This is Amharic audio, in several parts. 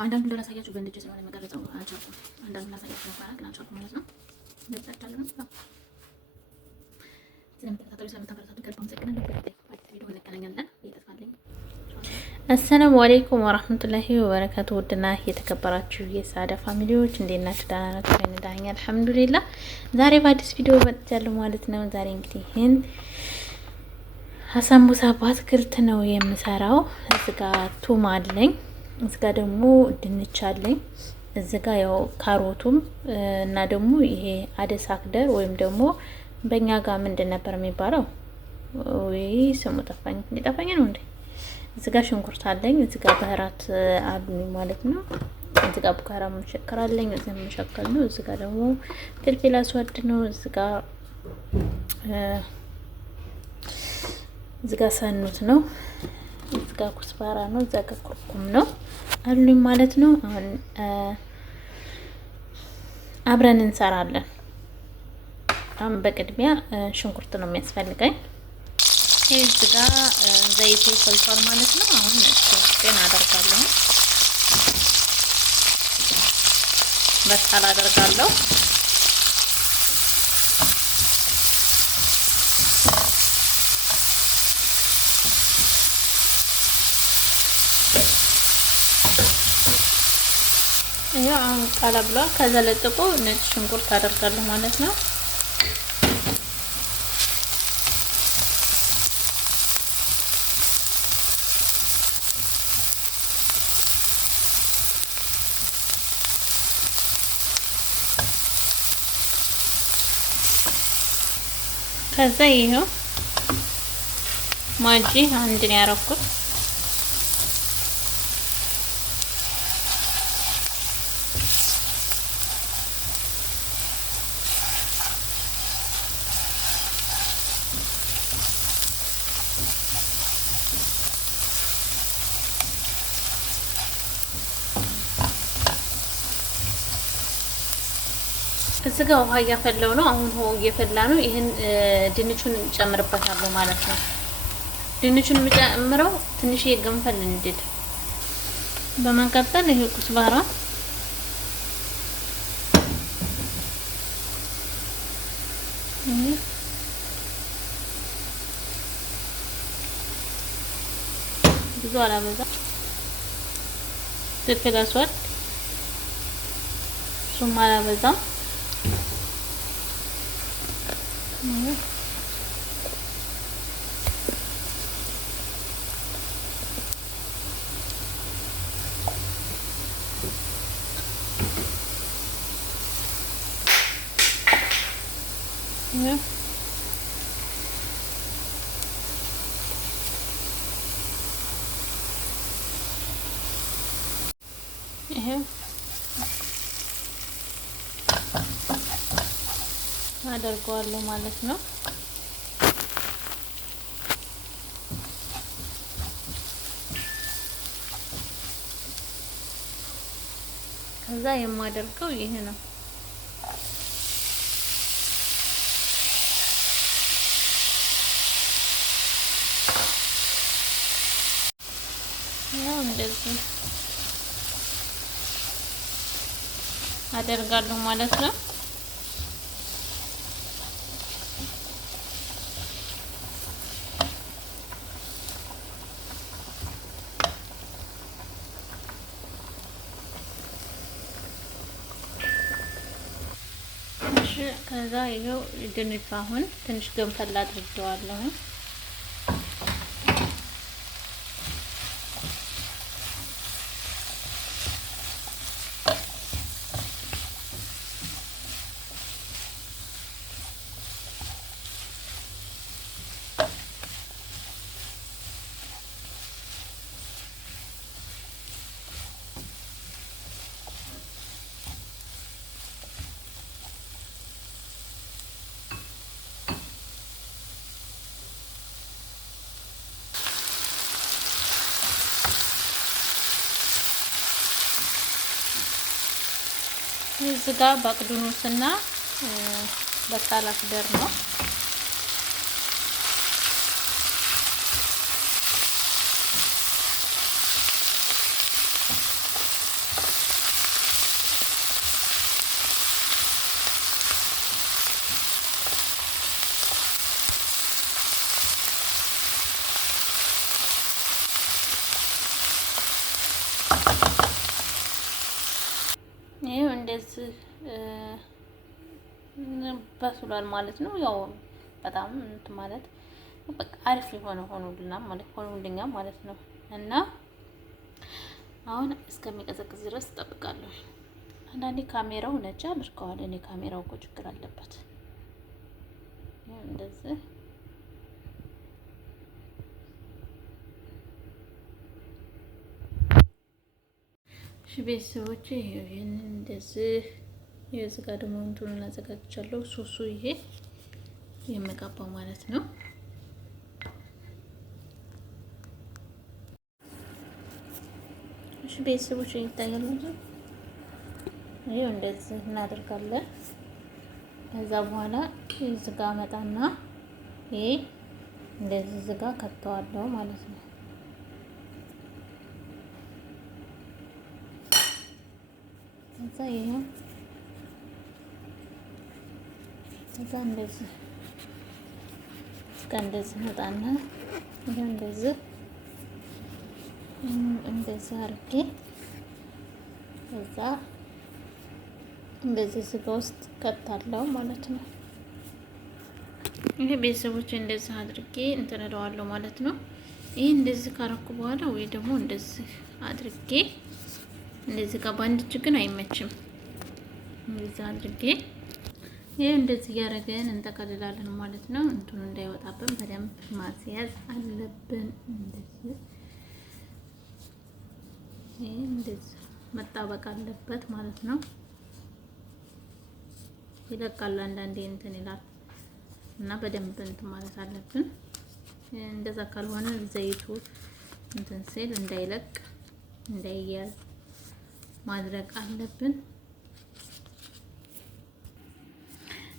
አንዳንዱ ለራሳያችሁ በእንደጀ ስለሆነ መቀረጸው አልቻልኩም። አንዳንዱ ላሳያችሁ ነው አልቻልኩም ማለት ነው። ለጣጣለን ነው ስለምትከታተሉ ስለምታበረታቱ ከልብ አመሰግናለሁ። በአዲስ ቪዲዮ እንገናኛለን። እየተስፋለኝ አሰላሙ አለይኩም ወራህመቱላሂ ወበረካቱ። ውድና የተከበራችሁ የሳዳ ፋሚሊዎች እንዴት ናችሁ? ደህና ናችሁ? እኔ ደህና ነኝ አልሐምዱሊላህ። ዛሬ በአዲስ ቪዲዮ መጥቻለሁ ማለት ነው። ዛሬ እንግዲህ ይሄን አሳምቡሳ በአትክልት ነው የምሰራው። እዚህ ጋር ቱም አለኝ፣ እዚህ ጋር ደግሞ ድንች አለኝ፣ እዚህ ጋር ያው ካሮቱም እና ደግሞ ይሄ አደስ አክደር ወይም ደግሞ በእኛ ጋር ምንድን ነበር የሚባለው? ወይ ስሙ ጠፋኝ ነው እንዴ። እዚህ ጋር ሽንኩርት አለኝ፣ እዚህ ጋር ባህራት አሉኝ ማለት ነው። እዚህ ጋር ቡካራ መሸከር አለኝ፣ እዚህ መሸከል ነው። እዚህ ጋር ደግሞ ፍልፍል አስወድ ነው። እዚህ ጋር ሰኑት ነው። እዚህ ጋር ኩስባራ ነው። እዚህ ጋር ኩርኩም ነው አሉኝ ማለት ነው። አሁን አብረን እንሰራለን። አሁን በቅድሚያ ሽንኩርት ነው የሚያስፈልገኝ። እዚህ ጋር ዘይት ፈልቷል ማለት ነው። አሁን ሽንኩርቴን አደርጋለሁ፣ በሳል አደርጋለሁ። ያው አሁን ቃላ ብሏል። ከዛ ለጥቆ ነጭ ሽንኩርት አደርጋለሁ ማለት ነው። ከዛ ይሄው ማጂ አንድ ነው ያረኩት። እዚህ ጋር ውሃ እያፈላው ነው። አሁን ውሃው እየፈላ ነው። ይሄን ድንቹን ጨምርበታለሁ ማለት ነው። ድንቹን የምጨምረው ትንሽ የገንፈል እንድል በመቀጠል ይሄ ኩስባራ ብዙ አላበዛ፣ ፍልፍል አስወድ ሱማ አላበዛ ይሄ አደርገዋለሁ ማለት ነው። ከዛ የማደርገው ይሄ ነው። ያው እንደዚህ አደርጋለሁ ማለት ነው። ከዛ ይሄው ድንቹ አሁን ትንሽ ገንፈል አድርጌዋለሁ። እዚህ ጋር ባቅዱኑስና በሳል አክደር ነው። እንደዚህ በስሏል ማለት ነው። ያው በጣም እንትን ማለት በቃ አሪፍ የሆነ ሆኖልኛል ማለት ነው። እና አሁን እስከሚቀዘቅዝ ድረስ እጠብቃለሁ። አንዳንዴ ካሜራው ነጭ አድርገዋል። እኔ ካሜራው እኮ ችግር አለበት። እንደዚህ ቤተሰቦቼ ይሄንን እንደዚህ የዚህ ጋር ደግሞ እንትኑን አዘጋጅቻለሁ። ሶሱ ይሄ የምቀባው ማለት ነው። እሺ ቤተሰቦቼ ይታያል እንጂ ይሄው እንደዚህ እናደርጋለን። ከዛ በኋላ እዚህ ጋር መጣና ይሄ እንደዚህ እዚህ ጋር ከተዋለሁ ማለት ነው። ከዛ ይሄ ከዛ እንደዚህ እንደዚህ መጣና ይሄ እንደዚህ አድርጌ ከዛ እንደዚህ ስጋ ውስጥ ከታለው ማለት ነው። ይሄ ቤተሰቦች እንደዚህ አድርጌ እንትን እለዋለሁ ማለት ነው። ይሄ እንደዚህ ካረኩ በኋላ ወይ ደግሞ እንደዚህ አድርጌ እንደዚህ ጋር በአንድ እጅ ግን አይመችም። እንደዚህ አድርጌ ይሄ እንደዚህ እያደረገን እንጠቀልላለን ማለት ነው። እንትኑ እንዳይወጣብን በደንብ ማስያዝ አለብን። እንደዚህ መጣበቅ አለበት ማለት ነው። ይለቃል አንዳንዴ እንትን ይላል እና በደንብ እንትን ማለት አለብን። እንደዛ ካልሆነ ዘይቱ እንትን ሲል እንዳይለቅ እንዳይያዝ ማድረግ አለብን።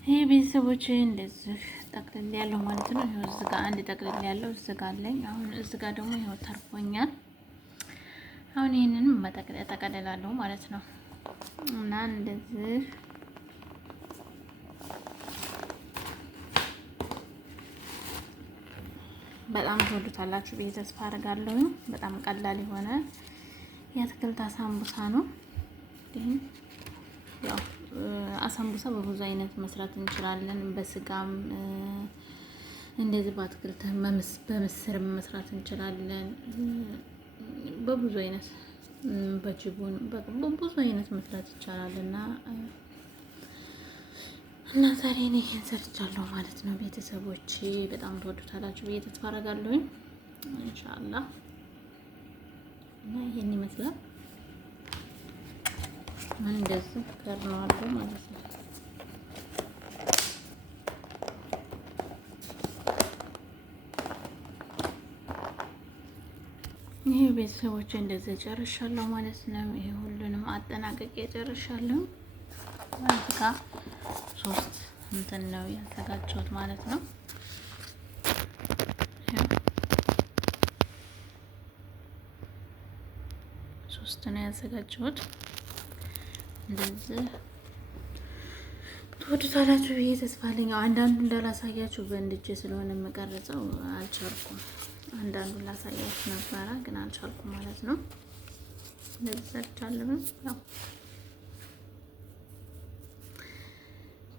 ይሄ ቤተሰቦቼ እንደዚህ ጠቅልል ያለው ማለት ነው። ይሄው እዚህ ጋር አንድ ጠቅልል ያለው እዚህ ጋር አለኝ። አሁን እዚህ ጋር ደግሞ ይሄው ተርፎኛል። አሁን ይሄንንም ጠቀልላለሁ ማለት ነው እና እንደዚህ በጣም ትወዱታላችሁ ብዬ ተስፋ አደርጋለሁ። በጣም ቀላል የሆነ የአትክልት አሳምቡሳ ነው። ይሄን ያው አሳምቡሳ በብዙ አይነት መስራት እንችላለን። በስጋም እንደዚህ በአትክልት በምስር መስራት እንችላለን። በብዙ አይነት በጅቡን በብዙ አይነት መስራት ይቻላል እና ዛሬ እኔ ይሄን ሰርቻለሁ ማለት ነው። ቤተሰቦቼ በጣም ትወዱታላችሁ ብዬ ተስፋ አደርጋለሁ ኢንሻአላህ። እና ይሄን ይመስላል። እንደዚህ ከርነዋለሁ ማለት ነው። ይሄ ቤተሰቦቼ እንደዚህ ጨርሻለሁ ማለት ነው። ይሄ ሁሉንም አጠናቅቄ ጨርሻለሁ። ማለት ጋር 3 እንትን ነው ያዘጋጀሁት ማለት ነው። 3 ነው ያዘጋጀሁት። እንደዚህ ትወዱታላችሁ ብዬ ተስፋ አለኝ። አንዳንዱን እንዳላሳያችሁ በእንድ እጄ ስለሆነ የምቀርጸው አልቻልኩም። አንዳንዱን ላሳያችሁ ነበረ ግን አልቻልኩም ማለት ነው። እንደዚህ ሰርቻለሁ። ያው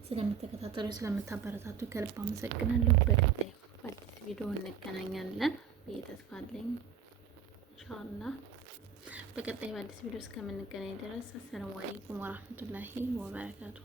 ስለምትከታተሉ ስለምታበረታቱ ከልብ አመሰግናለሁ። በቀጣይ በአዲስ ቪዲዮ እንገናኛለን ብዬ ተስፋ አለኝ ኢንሻአላህ። በቀጣይ በአዲስ ቪዲዮ እስከምንገናኝ ድረስ አሰላሙ አለይኩም ወራህመቱላሂ ወበረካቱ።